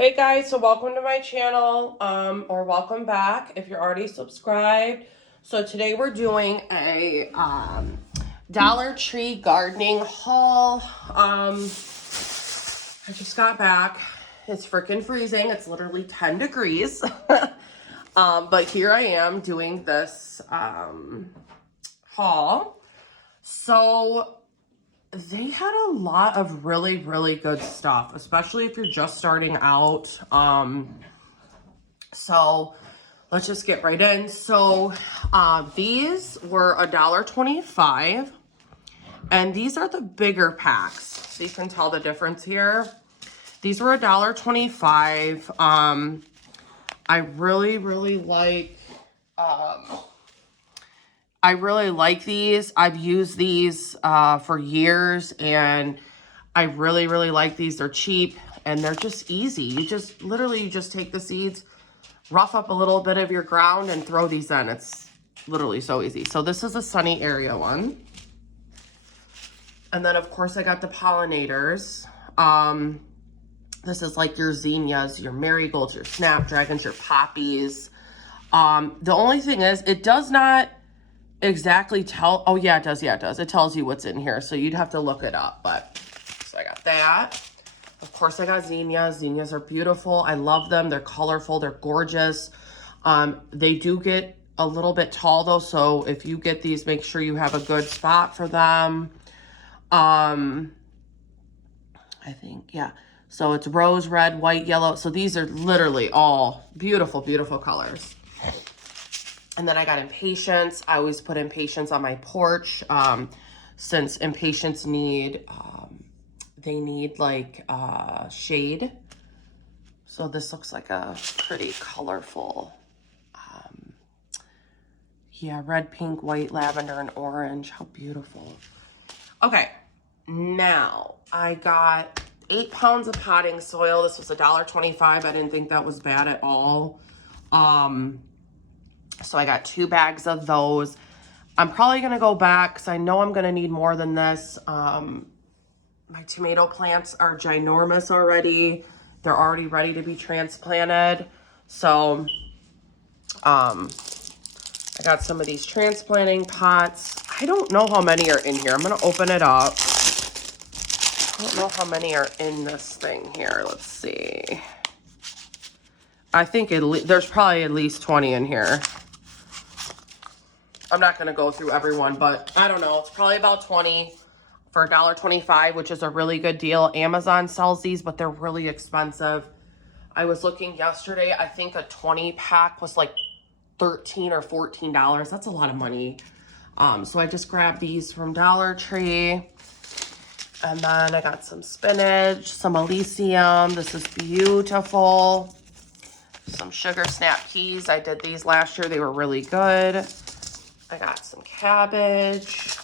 Hey guys, so welcome to my channel, or welcome back if you're already subscribed. So today we're doing a Dollar Tree gardening haul. I just got back. It's freaking freezing. It's literally 10 degrees. But here I am doing this haul. So they had a lot of really, really good stuff, especially if you're just starting out. So let's just get right in. So these were $1.25, and these are the bigger packs. So you can tell the difference here. These were $1.25. I really, really like these. I've used these for years, and I really, really like these. They're cheap and they're just easy. You just take the seeds, rough up a little bit of your ground, and throw these in. It's literally so easy. So this is a sunny area one. And then of course I got the pollinators. This is like your zinnias, your marigolds, your snapdragons, your poppies. The only thing is it does not exactly tell. Oh yeah, it does. Yeah, it does. It tells you what's in here. So you'd have to look it up. But so I got that. Of course, I got zinnias. Zinnias are beautiful. I love them. They're colorful. They're gorgeous. They do get a little bit tall though. So if you get these, make sure you have a good spot for them. I think, yeah. So it's rose, red, white, yellow. So these are literally all beautiful, beautiful colors. And then I got impatiens. I always put impatiens on my porch since impatiens need, they need like shade. So this looks like a pretty colorful, yeah, red, pink, white, lavender, and orange. How beautiful. Okay, now I got 8 pounds of potting soil. This was $1.25. I didn't think that was bad at all. So I got 2 bags of those. I'm probably gonna go back because I know I'm gonna need more than this. My tomato plants are ginormous already. They're already ready to be transplanted. So I got some of these transplanting pots. I don't know how many are in here. I'm gonna open it up. I don't know how many are in this thing here. Let's see. I think there's probably at least 20 in here. I'm not gonna go through everyone, but I don't know. It's probably about 20 for $1.25, which is a really good deal. Amazon sells these, but they're really expensive. I was looking yesterday. I think a 20 pack was like $13 or $14. That's a lot of money. So I just grabbed these from Dollar Tree. And then I got some spinach, some Elysium. This is beautiful. Some sugar snap peas. I did these last year. They were really good. I got some cabbage.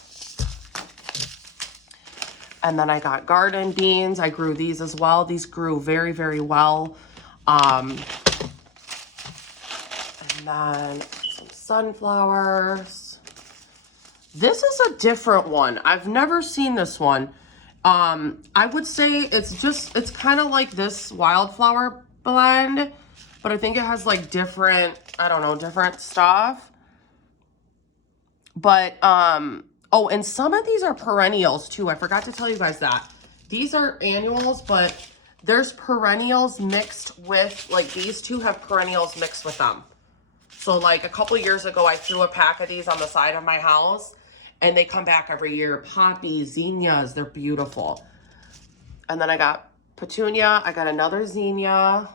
And then I got garden beans. I grew these as well. These grew very, very well. And then some sunflowers. This is a different one. I've never seen this one. I would say it's kind of like this wildflower blend, but I think it has like different, I don't know, different stuff. But, oh, and some of these are perennials too. I forgot to tell you guys that. These are annuals, but there's perennials mixed with, like these two have perennials mixed with them. So like a couple years ago, I threw a pack of these on the side of my house, and they come back every year. Poppies, zinnias, they're beautiful. And then I got petunia. I got another zinnia.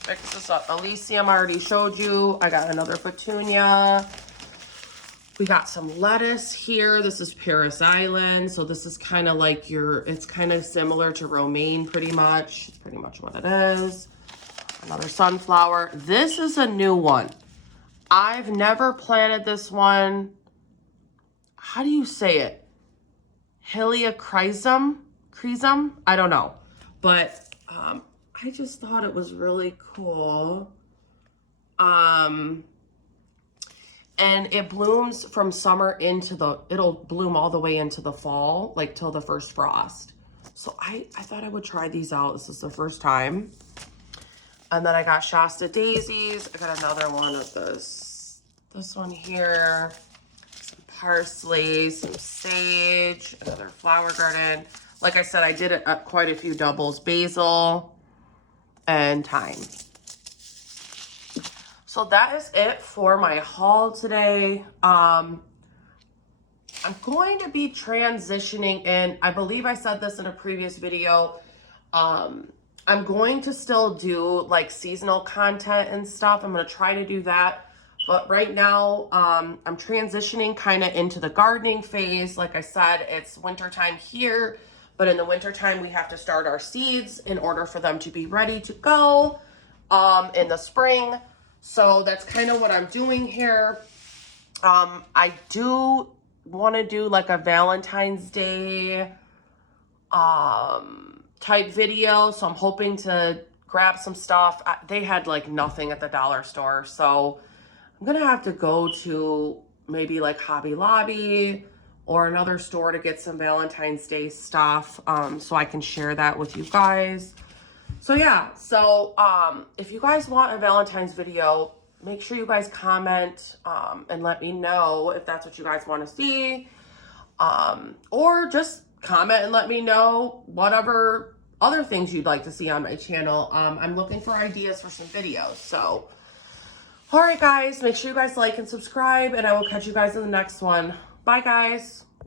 Fix this up. Elysium, I already showed you. I got another petunia. We got some lettuce here. This is Paris Island. So this is kind of like it's kind of similar to romaine pretty much. It's pretty much what it is. Another sunflower. This is a new one. I've never planted this one. How do you say it? Helichrysum? I don't know. But I just thought it was really cool. And it blooms from summer into it'll bloom all the way into the fall, like till the first frost. So I thought I would try these out. This is the first time. And then I got Shasta Daisies. I got another one of this one here. Some parsley, some sage, another flower garden. Like I said, I did it up quite a few doubles. Basil and thyme. So that is it for my haul today. I'm going to be transitioning in, I believe I said this in a previous video. I'm going to still do like seasonal content and stuff. I'm going to try to do that. But right now, I'm transitioning kind of into the gardening phase. Like I said, it's wintertime here, but in the wintertime, we have to start our seeds in order for them to be ready to go in the spring. So that's kind of what I'm doing here. I do want to do like a Valentine's Day type video, so I'm hoping to grab some stuff. They had like nothing at the dollar store, so I'm gonna have to go to maybe like Hobby Lobby or another store to get some Valentine's Day stuff, so I can share that with you guys. So yeah, so if you guys want a Valentine's video, make sure you guys comment and let me know if that's what you guys want to see, or just comment and let me know whatever other things you'd like to see on my channel. I'm looking for ideas for some videos. So, all right, guys, make sure you guys like and subscribe, and I will catch you guys in the next one. Bye, guys.